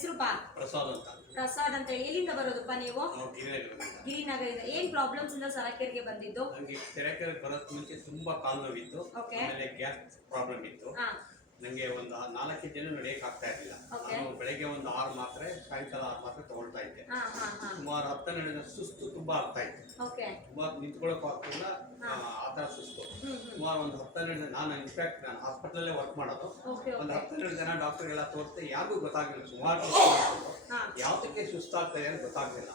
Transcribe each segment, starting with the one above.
ಹೆಸರುಪಾ ಪ್ರಸಾದ್ ಅಂತ. ಪ್ರಸಾದ್ ಅಂತ ಹೇಳಿ ಎಲ್ಲಿಂದ ಬರೋದಪ್ಪ ನೀವು? ಗಿರಿನಗರದಿಂದ. ಏನ್ ಪ್ರಾಬ್ಲಮ್ಸ್ ಇಂದ ಸರಕೆರೆಗೆ ಬಂದಿದ್ದು? ನನಗೆ ಸರಕೆರೆ ಬರೋದ್ ಮುಂಚೆ ತುಂಬಾ ಕಾಲು ನೋವಿತ್ತು, ಆಮೇಲೆ ಗ್ಯಾಸ್ ಪ್ರಾಬ್ಲಮ್ ಇತ್ತು. ನಂಗೆ ಒಂದು 4 ದಿನ ನಡೆಯಕ್ಕೆ ಆಗ್ತಾ ಇರಲಿಲ್ಲ. ನಾನು ಬೆಳಗ್ಗೆ ಒಂದು 6 ಮಾತ್ರೆ, ಸಾಯಂಕಾಲ 6 ಮಾತ್ರೆ ತಗೊಳ್ತಾ ಇದ್ದೆ. ಸುಮಾರು 10 ದಿನ ಸುಸ್ತು ತುಂಬಾ ಆಗ್ತಾ ಇತ್ತು. ತುಂಬಾ ನಿಂತ್ಕೊಳ್ಳೋಕೆ ಆಗ್ತಿಲ್ಲ, ಆ ತರ ಸುಸ್ತು. ಸುಮಾರು ಒಂದು 10 ದಿನ ನಾನು ಇನ್ಫ್ಯಾಕ್ಟ್ ನಾನು ಹಾಸ್ಪಿಟಲ್ ವರ್ಕ್ ಮಾಡೋದು. ಒಂದು 10 ಜನ ಡಾಕ್ಟರ್ ಎಲ್ಲ ತೋರಿಸ್ತೆ, ಯಾರಿಗೂ ಗೊತ್ತಾಗಲಿಲ್ಲ. ಸುಮಾರು ಯಾವ್ದಕ್ಕೆ ಸುಸ್ತಾಗ್ತಾ ಇದೆ ಅಂತ ಗೊತ್ತಾಗ್ಲಿಲ್ಲ.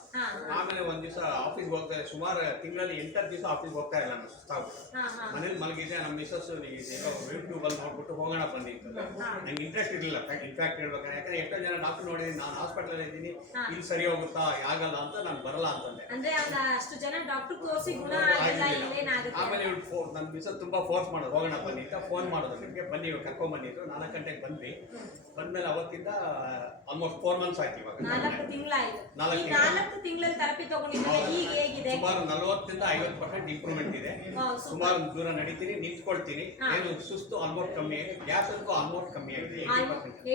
ಆಮೇಲೆ ಒಂದ್ ದಿವಸ ಆಫೀಸ್ಗೆ ಹೋಗ್ತಾ ಇದೆ, ಸುಮಾರು ತಿಂಗಳಲ್ಲಿ 8 ದಿವಸ ಆಫೀಸ್ಗೆ ಹೋಗ್ತಾ ಇಲ್ಲ, ನಾನು ಸುಸ್ತಾಗ್ಬಿಟ್ಟು ಮನೇಲಿ ಮಲಗಿದ್ದೆ. ನಮ್ಮ ಮಿಸಸ್ ಯೂಟ್ಯೂಬ್ ಅಲ್ಲಿ ನೋಡ್ಬಿಟ್ಟು ಹೋಗೋಣ ಬನ್ನಿ, ನಂಗೆ ಇಂಟ್ರೆಸ್ಟ್ ಇರಲಿಲ್ಲ ಇನ್ಫ್ಯಾಕ್ಟ್ ಹೇಳ್ಬೇಕು. ಯಾಕಂದ್ರೆ ಎಷ್ಟೋ ಜನ ಡಾಕ್ಟರ್ ನೋಡಿದೀನಿ, ನಾನು ಹಾಸ್ಪಿಟಲ್ ಇದ್ದೀನಿ, ಇಲ್ಲಿ ಸರಿ ಹೋಗುತ್ತಾ ಆಗಲ್ಲ ಅಂತ ನಾನು ಬರಲ್ಲ ಅಂತಂದೆ. ಆಮೇಲೆ ನನ್ನ ಮಿಸಸ್ ತುಂಬಾ ಫೋರ್ಸ್ ಮಾಡೋದು, ಹೋಗೋಣ ಬನ್ನಿ ಅಂತ ಫೋನ್ ಮಾಡೋದು. ನಿಮಗೆ ಬನ್ನಿ ಕರ್ಕೊಂಡ್ ಬಂದಿದ್ರು. 4 ಗಂಟೆಗೆ ಬಂದ್ವಿ. ಬಂದ್ಮೇಲೆ ಅವತ್ತಿಂದ ಆಲ್ಮೋಸ್ಟ್ 4 ಮಂತ್ಸ್ ಆಯ್ತು. ಇವಾಗ 4 ತಿಂಗಳಾಯ್ತು. 4 ತಿಂಗಳಲ್ಲಿ ಥೆರಪಿ ತಗೊಂಡಿದ್ರೆ ಈಗ ಹೇಗಿದೆ? ಸುಮಾರು 40 ಇಂದ 50% ಇಂಪ್ರೂವ್ಮೆಂಟ್ ಇದೆ. ಸುಮಾರು ದೂರ ನಡೀತೀನಿ, ನಿಂತ್ಕೊಳ್ತೀನಿ, ಏನು ಸುಸ್ತು ಆಲ್ಮೋಸ್ಟ್ ಕಮ್ಮಿ ಆಗಿದೆ. ಗ್ಯಾಸ್ ಅಂತೂ ಆಲ್ಮೋಸ್ಟ್ ಕಮ್ಮಿ ಆಗಿದೆ,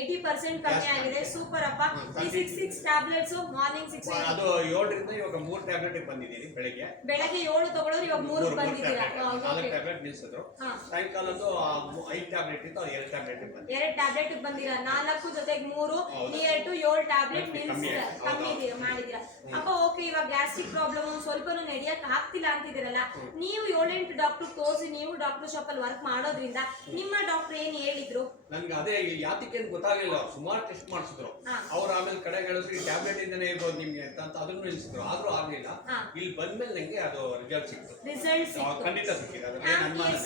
80% ಕಮ್ಮಿ ಆಗಿದೆ. ಸೂಪರ್ ಅಪ್ಪ. 6 ಟ್ಯಾಬ್ಲೆಟ್ಸ್ ಮಾರ್ನಿಂಗ್ 6 ಅದು 7 ರಿಂದ ಇವಾಗ 3 ಟ್ಯಾಬ್ಲೆಟ್ ಬಂದಿದ್ದೀನಿ. ಬೆಳಗ್ಗೆ 7 ತಗೊಳ್ಳೋರು ಇವಾಗ 3 ಬಂದಿದ್ದೀರಾ. 4 ಟ್ಯಾಬ್ಲೆಟ್ ನಿಲ್ಸಿದ್ರು. ಸಾಯಂಕಾಲದ್ದು 5 ಟ್ಯಾಬ್ಲೆಟ್ ಇತ್ತು, 2 ಟ್ಯಾಬ್ಲೆಟ್ ಬಂದಿದೆ. 2 ಟ್ಯಾಬ್ಲೆಟ್ ಬಂದಿರಾ. 4 ಜೊತೆಗೆ 3 ನಿಯರ್ ಟು 7 ಟ್ಯಾಬ್ಲೆಟ್ ನಿಲ್ಸಿದ್ದೀರಾ, ಕಮ್ಮಿ ಮಾಡಿದ್ದೀರಾ ಅಪ್ಪ. ಓಕೆ, ಇವಾಗ ಗ್ಯಾಸ್ಟ್ರಿಕ್ ಪ್ರಾಬ್ಲಮ್ ಸ್ವಲ್ಪನೂ ನಡೆಯಕ್ಕೆ ಆಗ್ತಿಲ್ಲ ಅಂತಿದ್ದೀರಲ್ಲ, ನೀವು 7-8 ಡಾಕ್ಟರ್ ತೋರಿಸಿ ನೀವು ಡಾಕ್ಟರ್ ಶಾಪ್ ಅಲ್ಲಿ ವರ್ಕ್ ಮಾಡೋದ್ರಿಂದ ನಿಮ್ಮ ಡಾಕ್ಟರ್ ಏನ್ ಹೇಳಿದ್ರು? ನನ್ಗೆ ಅದೇ ಯಾತಕ್ಕೆ ಗೊತ್ತಾಗಲಿಲ್ಲ. ಸುಮಾರು ಟೆಸ್ಟ್ ಮಾಡಿಸಿದ್ರು ಅವ್ರು. ಆಮೇಲೆ ಕಡೆಗೆ ಹೇಳಿದ್ರು ಈ ಟ್ಯಾಬ್ಲೆಟ್ ಇಂದನೇ ಇರ್ಬೋದು ನಿಮ್ಗೆ ಅಂತ ಅದನ್ನು ನಿಲ್ಸಿದ್ರು. ಆದ್ರೂ ಆಗ್ಲಿಲ್ಲ. ಇಲ್ಲಿ ಬಂದ್ಮೇಲೆ ನಂಗೆ ಅದು ರಿಸಲ್ಟ್ ಸಿಕ್ತು. ಖಂಡಿತ ಸಿಕ್ಕಿದೆ.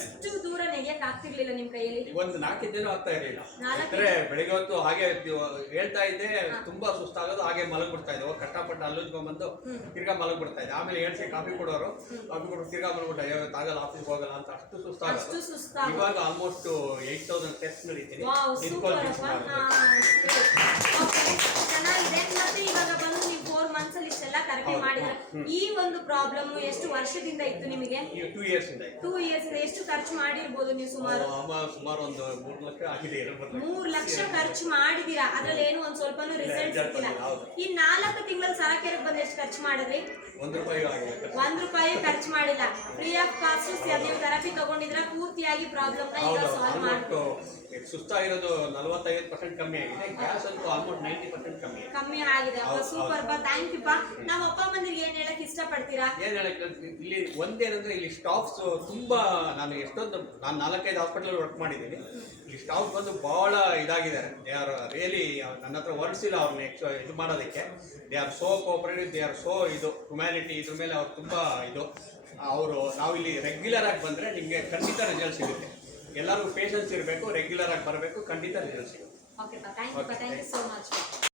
ಎಷ್ಟು ದೂರ ನಡೆಯಕ್ಕೆ ಆಗ್ತಿರ್ಲಿಲ್ಲ ನಿಮ್ ಕೈಯಲ್ಲಿ? ಒಂದು 4 ದಿನ ಆಗ್ತಾ ಇರಲಿಲ್ಲ. ಬೆಳಿಗ್ಗೆ ಹೊತ್ತು ಹಾಗೆ ಹೇಳ್ತಾ ಇದ್ದೆ, ತುಂಬಾ ಸುಸ್ತಾಗೋದು, ಹಾಗೆ ಮಲಗ್ಬಿಡ್ತಾ ಇದ್ದೆ. ಕಷ್ಟಪಟ್ಟು ಅಲ್ಲುಜ್ಕೊಂಡ್ಬಂದು ತಿರ್ಗಾ ಮಲಗ್ಬಿಡ್ತಾ ಇದ್ದೆ. ಆಮೇಲೆ ಹೇಳ್ಸಿ ಕಾಫಿ ಕೊಡೋರು, ಕಾಫಿ ಕೊಡೋರು ತಿರ್ಗಾ ಮಲಗ್ಬಿಟ್ಟ, ಆಗಲ್ಲ ಆಫೀಸ್ಗೆ ಹೋಗಲ್ಲ ಅಂತ. ಅಷ್ಟು ಸುಸ್ತಾಗ ಇವಾಗ ಆಲ್ಮೋಸ್ಟ್ 8000 ಸ್ಟೆಪ್ಸ್ ನಡೀತೀನಿ. ಚೆನ್ನಾಗಿದೆ. ಮತ್ತೆ ಇವಾಗ ಬಂದು ನೀವು 4 ಮಂತ್ಸ್ ಅಲ್ಲಿ ಇಷ್ಟೆಲ್ಲ ಥೆರಪಿ ಮಾಡಿದ್ರೆ, ಈ ಒಂದು ಪ್ರಾಬ್ಲಮ್ ಎಷ್ಟು ವರ್ಷದಿಂದ ಇತ್ತು ನಿಮಗೆ? 2 ಇಯರ್ಸ್ ಇಂದ. 2 ಇಯರ್ಸ್ ಇಂದ ಎಷ್ಟು ಖರ್ಚು ಮಾಡಿರ್ಬೋದು ನೀವು? ಸುಮಾರು ಒಂದು 3 ಲಕ್ಷ ಆಗಿದೆ. 3 ಲಕ್ಷ ಖರ್ಚು ಮಾಡಿದೀರಾ. ಅದ್ರಲ್ಲಿ ಏನು ಒಂದ್ ಸ್ವಲ್ಪನೂ ರಿಸಲ್ಟ್ ಸಿಕ್ಕಿಲ್ಲ. ಈ 4 ತಿಂಗಳಲ್ಲಿ ಸರಕೆರೆಗೆ ಬಂದು ಎಷ್ಟು ಖರ್ಚು ಮಾಡಿದ್ರಿ? 1 ರೂಪಾಯಿ ಖರ್ಚು ಮಾಡಿಲ್ಲ. ಫ್ರೀ ಆಫ್ ಕಾಸ್ಟ್ ನೀವು ಥೆರಪಿ ತಗೊಂಡಿದ್ರ ಪೂರ್ತಿಯಾಗಿ ಪ್ರಾಬ್ಲಮ್ ಸಾಲ್ವ್ ಮಾಡ್ತು. ಸುಸ್ತಾಗಿರೋದು 45% ಕಮ್ಮಿ ಆಗಿದೆ. ಗ್ಯಾಸ್ ಅಂತೂ ಆಲ್ಮೋಸ್ಟ್ 90% ಕಮ್ಮಿ ಆಗಿದೆ. ಸೂಪರ್ ಬಾ, ಥ್ಯಾಂಕ್ ಯು ಬಾ. ನಾವು ಅಪ್ಪ ಅಮ್ಮಂದಿರಿಗೆ ಏನ್ ಹೇಳಕ್ ಇಷ್ಟಪಡ್ತೀರಾ? ಏನ್ ಹೇಳಕ್ ಇಲ್ಲಿ ಒಂದೇನಂದ್ರೆ, ಇಲ್ಲಿ ಸ್ಟಾಫ್ಸ್ ತುಂಬಾ, ನಾನು ಎಷ್ಟೊಂದು 4-5 ಹಾಸ್ಪಿಟಲ್ ವರ್ಕ್ ಮಾಡಿದ್ದೀನಿ. ಇಲ್ಲಿ ಸ್ಟಾಫ್ ಬಂದು ಬಹಳ ಇದಾಗಿದ್ದಾರೆ. ದೇ ಆರ್ ರಿಯಲಿ, ನನ್ನ ಹತ್ರ ವರ್ಡ್ಸ್ ಇಲ್ಲ ಅವ್ರನ್ನ ಇದು ಮಾಡೋದಕ್ಕೆ. They are so cooperative, they are so humanity. ಇದ್ರ ಮೇಲೆ ಅವ್ರು ತುಂಬಾ ಅವರು. ನಾವಿಲ್ಲಿ ರೆಗ್ಯುಲರ್ ಆಗಿ ಬಂದ್ರೆ ನಿಮ್ಗೆ ಖಂಡಿತ ರಿಸಲ್ಟ್ ಸಿಗುತ್ತೆ. ಎಲ್ಲರೂ ಪೇಷನ್ಸ್ ಇರಬೇಕು, ರೆಗ್ಯುಲರ್ ಆಗಿ ಬರಬೇಕು, ಖಂಡಿತ ರಿಸಲ್ಟ್ ಸಿಗುತ್ತೆ. Okay, thank you so much.